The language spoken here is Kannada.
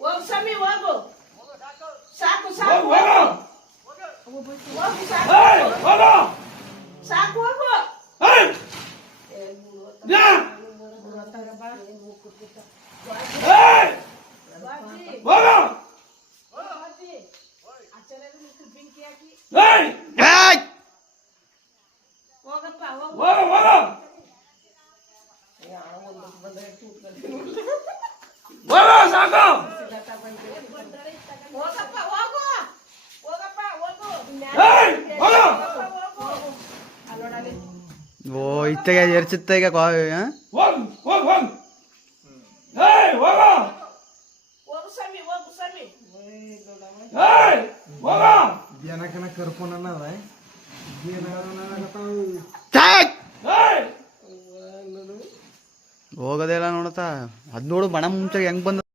ಹೋಗು ಸಮಿ ಹೋಗು ಸಾಕು ಸಾಕು ಹೋಗು ಸಾಕು ಹೋಗು ಹೋಗಪ್ಪ ಓ ಇತ್ತಾಗ ಎರ್ಚಿತ್ತ ಈಗ ಜನಕನ ಕರ್ಕೊಂಡ ಹೋಗೋದಿಲ್ಲ ನೋಡತ್ತ ಅದ್ ನೋಡು ಬಣ ಮುಂಚೆ ಹೆಂಗ್ ಬಂದ